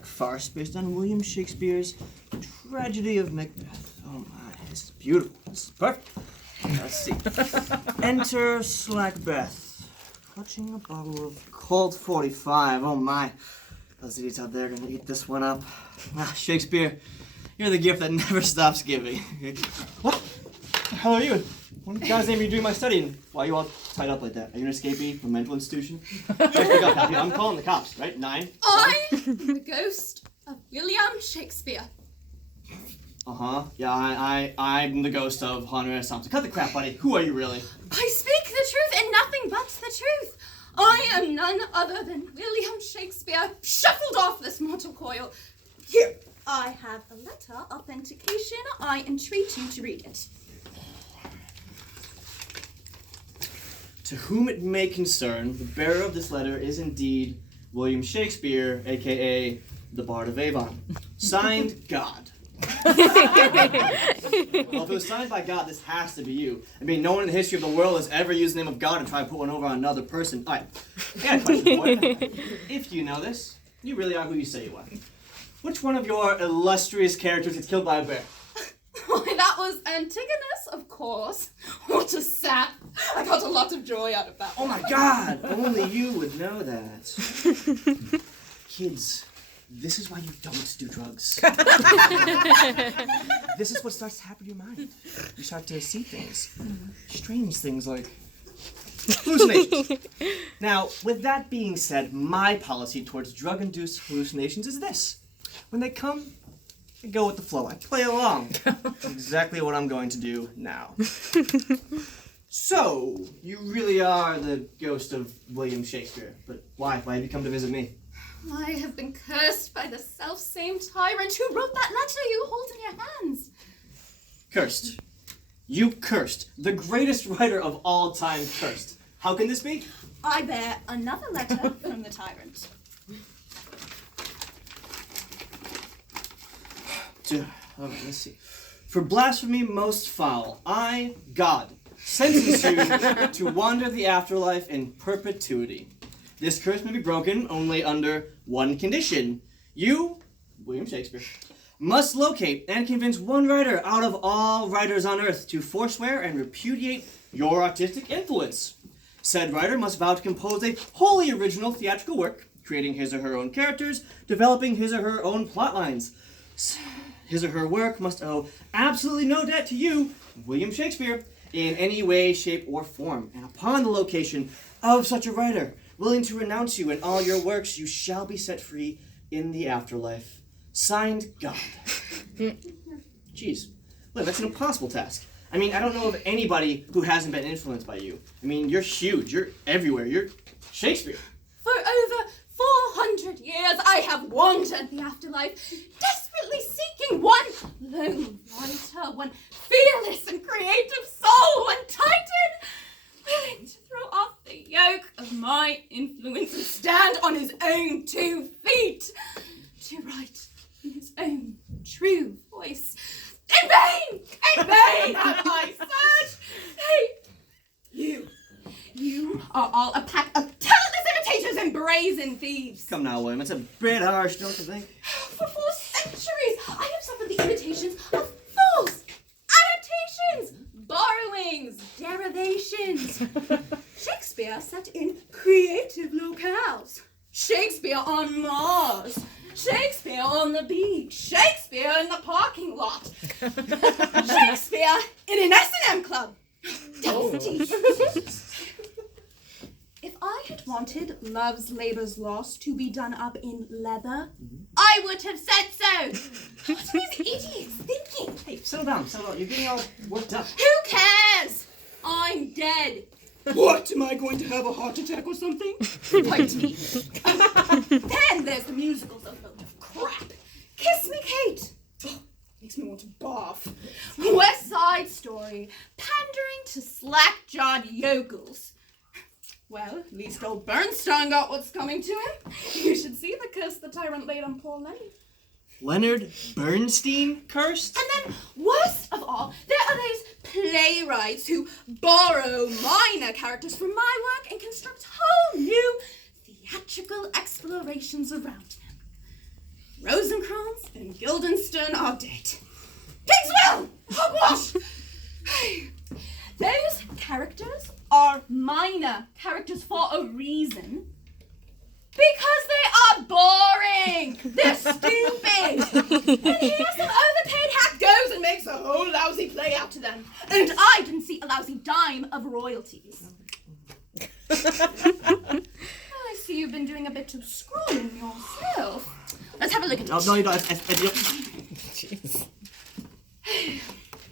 farce based on William Shakespeare's tragedy of Macbeth. Oh my, this is beautiful. This is perfect. Let's see. Enter Slackbeth, clutching a bottle of cold 45. Oh my, those idiots out there are gonna eat this one up. Ah, Shakespeare, you're the gift that never stops giving. What? The hell are you? What in God's name are you doing my studying? Why are you all tied up like that? Are you an escapee from a mental institution? I'm calling the cops, right? 9? I'm the ghost of William Shakespeare. Uh-huh. Yeah, I'm the ghost of Honorius Thompson. Cut the crap, buddy. Who are you really? I speak the truth and nothing but the truth. I am none other than William Shakespeare, shuffled off this mortal coil. Here, I have a letter authentication. I entreat you to read it. To whom it may concern, the bearer of this letter is indeed William Shakespeare, a.k.a. the Bard of Avon. Signed, God. Well, if it was signed by God, this has to be you. I mean, no one in the history of the world has ever used the name of God and tried to put one over on another person. All right, I got a question for you. If you know this, you really are who you say you are. Which one of your illustrious characters gets killed by a bear? Why, that was Antigonus, of course. What a sap. I got a lot of joy out of that. Oh my God! Only you would know that. Kids, this is why you don't do drugs. This is what starts to happen to your mind. You start to see things. Strange things like hallucinations. Now, with that being said, my policy towards drug-induced hallucinations is this. When they come, I go with the flow. I play along. That's exactly what I'm going to do now. So, you really are the ghost of William Shakespeare. But why? Why have you come to visit me? I have been cursed by the self-same tyrant who wrote that letter you hold in your hands. Cursed. You cursed. The greatest writer of all time cursed. How can this be? I bear another letter from the tyrant. Alright, let's see. For blasphemy most foul, I, God, sentence you to wander the afterlife in perpetuity. This curse may be broken only under one condition. You, William Shakespeare, must locate and convince one writer out of all writers on earth to forswear and repudiate your artistic influence. Said writer must vow to compose a wholly original theatrical work, creating his or her own characters, developing his or her own plot lines. His or her work must owe absolutely no debt to you, William Shakespeare, in any way, shape, or form. And upon the location of such a writer, willing to renounce you and all your works, you shall be set free in the afterlife. Signed, God. Jeez. Look, that's an impossible task. I mean, I don't know of anybody who hasn't been influenced by you. I mean, you're huge. You're everywhere. You're Shakespeare. For over 400 years, I have wandered the afterlife, desperately seeking one lone writer, one fearless and creative soul, one titan, willing to throw off the yoke of my influence and stand on his own 2 feet, to write in his own true voice. In vain have I searched. You are all a pack of talentless imitators and brazen thieves. Come now, William. It's a bit harsh, don't you think? For 4 centuries, I have suffered the imitations of false adaptations, borrowings, derivations. Shakespeare set in creative locales. Shakespeare on Mars. Shakespeare on the beach. Shakespeare in the parking lot. Shakespeare in an S&M club. If I had wanted Love's Labour's Lost to be done up in leather, I would have said so. What are these idiots thinking? Hey, settle down. You're getting all worked up. Who cares? I'm dead. What, am I going to have a heart attack or something? Bite me. Then there's the musicals of crap. Kiss Me Kate. Oh, makes me want to barf. West Side Story. Pandering to slack-jawed yokels. Well, at least old Bernstein got what's coming to him. You should see the curse the tyrant laid on poor Lenny. Leonard Bernstein cursed? And then, worst of all, there are those playwrights who borrow minor characters from my work and construct whole new theatrical explorations around them. and Guildenstern are dead. Kingswell! Hogwash! Those characters are minor characters for a reason. Because they are boring! They're stupid! And here some overpaid hack goes and makes a whole lousy play out to them. And I didn't see a lousy dime of royalties. I see you've been doing a bit of scrolling yourself. Let's have a look at it. No, you don't. Jeez.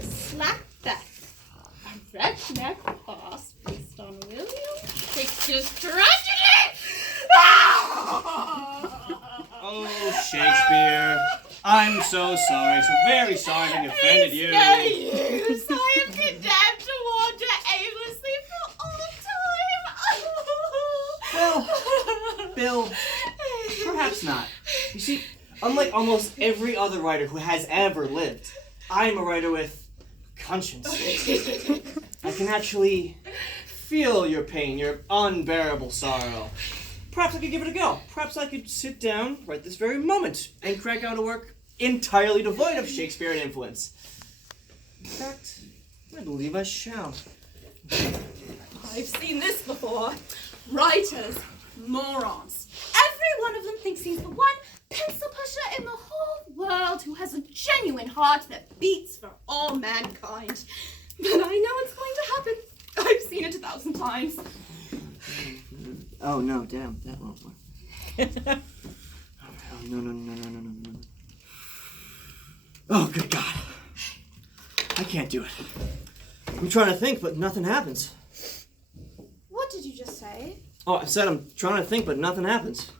Slap that. A redneck farce based on William Shakespeare's tragedy. Oh, Shakespeare. I'm so sorry. So very sorry to have offended you. No use. I am condemned to wander aimlessly for all time. Well, Bill, perhaps not. You see, unlike almost every other writer who has ever lived, I'm a writer with conscience. I can actually feel your pain, your unbearable sorrow. Perhaps I could give it a go. Perhaps I could sit down right this very moment and crack out a work entirely devoid of Shakespearean influence. In fact, I believe I shall. I've seen this before. Writers, morons. Every one of them thinks he's the one pencil pusher in the whole world who has a genuine heart that beats for all mankind. But I know it's going to happen. I've seen it 1,000 times. Oh no, damn, that won't work. Oh, no. Oh, good God. I can't do it. I'm trying to think, but nothing happens. What did you just say? Oh, I said I'm trying to think, but nothing happens.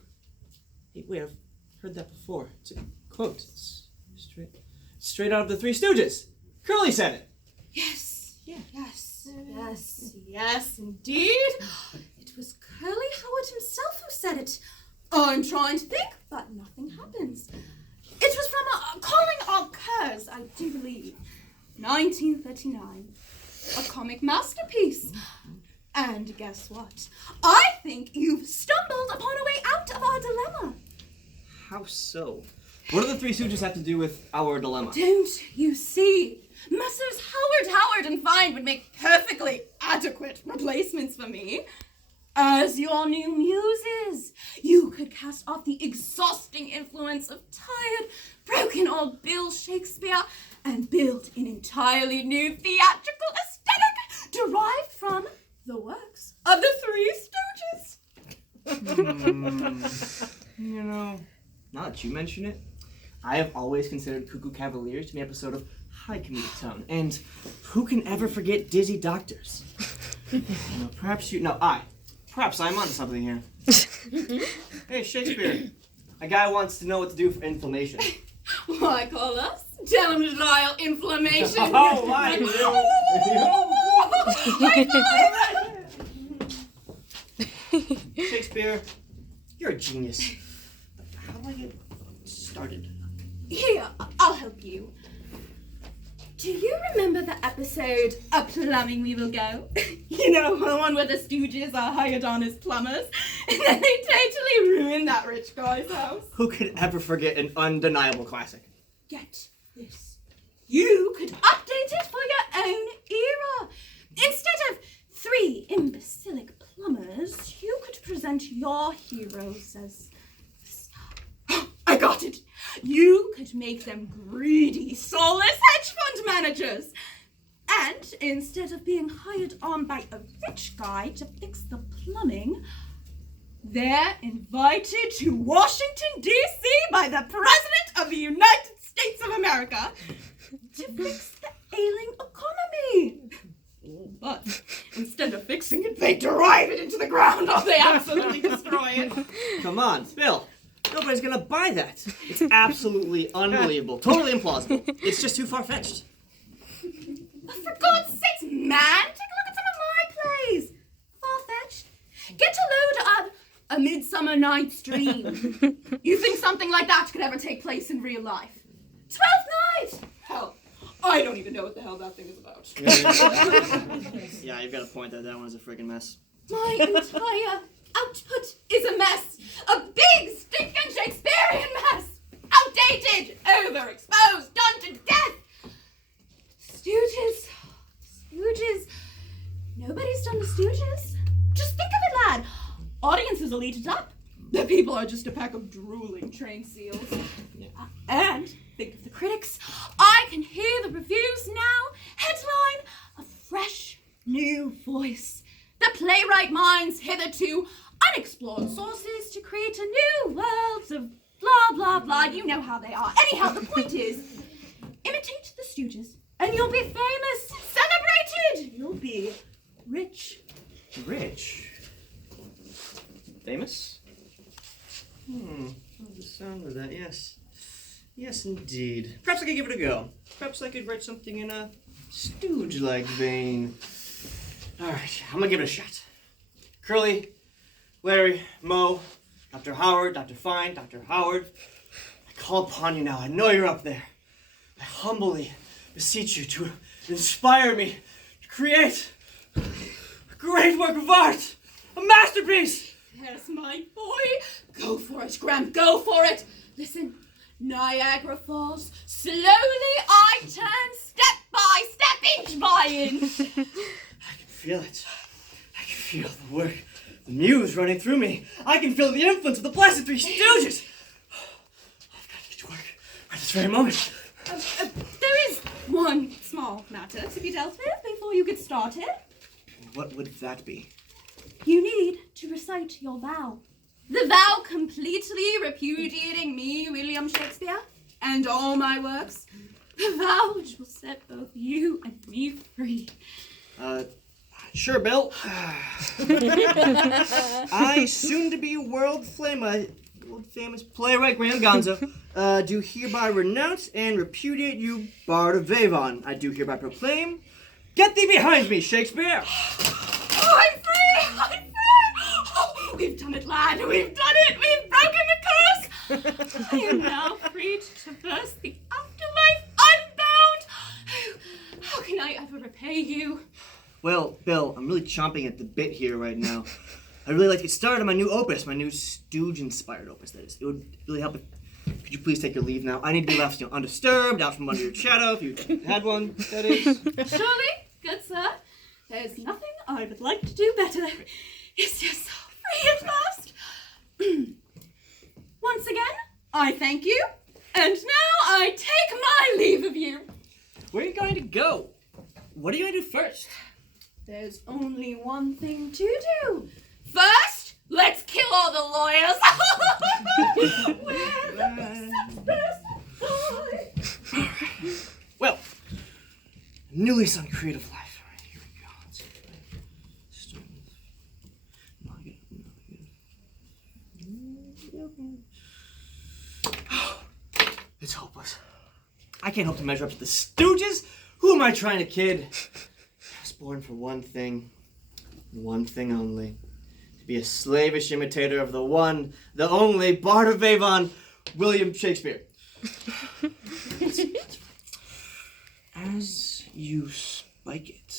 Hey, wait, I've heard that before. It's a quote. It's straight out of the Three Stooges. Curly said it. Yes. Yeah. Yes, indeed. It was Curly Howard himself who said it. I'm trying to think, but nothing happens. It was from Calling All Curs, I do believe. 1939. A comic masterpiece. And guess what? I think you've stumbled upon a way out of our dilemma. How so? What do the Three Stooges have to do with our dilemma? Don't you see? Messrs. Howard and Fine would make perfectly adequate replacements for me. As your new muses, you could cast off the exhausting influence of tired, broken old Bill Shakespeare and build an entirely new theatrical aesthetic derived from the works of the Three Stooges. You know, now that you mention it, I have always considered Cuckoo Cavaliers to be an episode of high comedic tone. And who can ever forget Dizzy Doctors? Perhaps I'm onto something here. Hey, Shakespeare. A guy wants to know what to do for inflammation. Why call us? Tell him to dial inflammation. Oh, why? Shakespeare, you're a genius. But how do I get started? Here, I'll help you. Do you remember the episode A Plumbing We Will Go? You know, the one where the Stooges are hired on as plumbers, and then they totally ruin that rich guy's house. Who could ever forget an undeniable classic? Get this. You could update it for your own era. Instead of 3 imbecilic plumbers, you could present your heroes as the star. I got it. You could make them greedy, soulless hedge fund managers. And instead of being hired on by a rich guy to fix the plumbing, they're invited to Washington, D.C. by the President of the United States of America to fix the ailing economy. But instead of fixing it, they drive it into the ground or they absolutely destroy it. Come on, Bill. Nobody's gonna buy that. It's absolutely unbelievable. Totally implausible. It's just too far-fetched. For God's sakes, man, take a look at some of my plays. Far-fetched. Get a load of A Midsummer Night's Dream. You think something like that could ever take place in real life? 12th Night! Hell, I don't even know what the hell that thing is about. Yeah, you've got a point that one is a friggin' mess. My entire output is a mess. A big, stinking Shakespearean mess. humiliated, overexposed, done to death. Stooges. Stooges. Nobody's done the Stooges. Just think of it, lad. Audiences will eat it up. The people are just a pack of drooling trained seals. And think of the critics. I can hear the reviews now. Headline, a fresh new voice. The playwright minds hitherto unexplored sources to create a new world of blah, blah, blah. You know how they are. Anyhow, the point is, imitate the Stooges and you'll be famous, celebrated. You'll be rich. Rich? Famous? Oh, the sound of that, yes. Yes, indeed. Perhaps I could give it a go. Perhaps I could write something in a Stooge-like vein. Alright, I'm gonna give it a shot. Curly, Larry, Mo, Dr. Howard, Dr. Fine, Dr. Howard, I call upon you now. I know you're up there. I humbly beseech you to inspire me to create a great work of art, a masterpiece. Yes, my boy. Go for it, Graham, go for it. Listen, Niagara Falls. Slowly I turn step by step, inch by inch. I can feel it. I can feel the work, the muse running through me. I can feel the influence of the blessed Three Stooges. I've got to get to work right this very moment. There is one small matter to be dealt with before you get started. What would that be? You need to recite your vow. The vow completely repudiating me, William Shakespeare, and all my works. The vow which will set both you and me free. Sure, Bill. I, soon-to-be world-famous playwright Graham Gonzo, do hereby renounce and repudiate you, Bard of Avon. I do hereby proclaim, get thee behind me, Shakespeare! Oh, I'm free! I'm free! Oh, we've done it, lad! We've done it! We've broken the curse! I am now free to traverse the afterlife unbound! How can I ever repay you? Well, Bill, I'm really chomping at the bit here right now. I'd really like to get started on my new opus, my new Stooge-inspired opus, that is. It would really help if... Could you please take your leave now? I need to be left, undisturbed, out from under your shadow, if you had one, that is. Surely, good sir, there's nothing I would like to do better. Yes, yes, free at last. Once again, I thank you, and now I take my leave of you. Where are you going to go? What are you going to do first? There's only one thing to do. First, let's kill all the lawyers. Where the best die. Well, new lease on creative life. All right, here we go. Let's see. It's hopeless. I can't hope to measure up to the Stooges. Who am I trying to kid? I was born for one thing only. To be a slavish imitator of the one, the only Bard of Avon, William Shakespeare. As you spike it.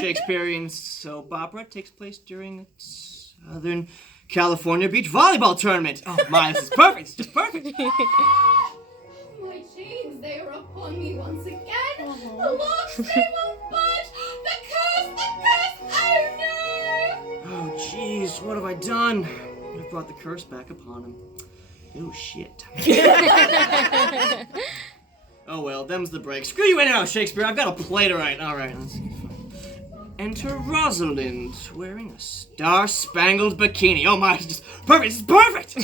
Shakespearean soap opera takes place during a Southern California beach volleyball tournament. Oh my, this is perfect. It's just perfect. My chains, they are upon me once again. The locks, they won't budge. The curse, oh no! Oh jeez, what have I done? I've brought the curse back upon him. Oh shit. Oh well, them's the breaks. Screw you anyhow, Shakespeare. I've got a play to write. Alright, let's see. Enter Rosalind, wearing a star-spangled bikini. Oh my, it's just perfect. It's perfect!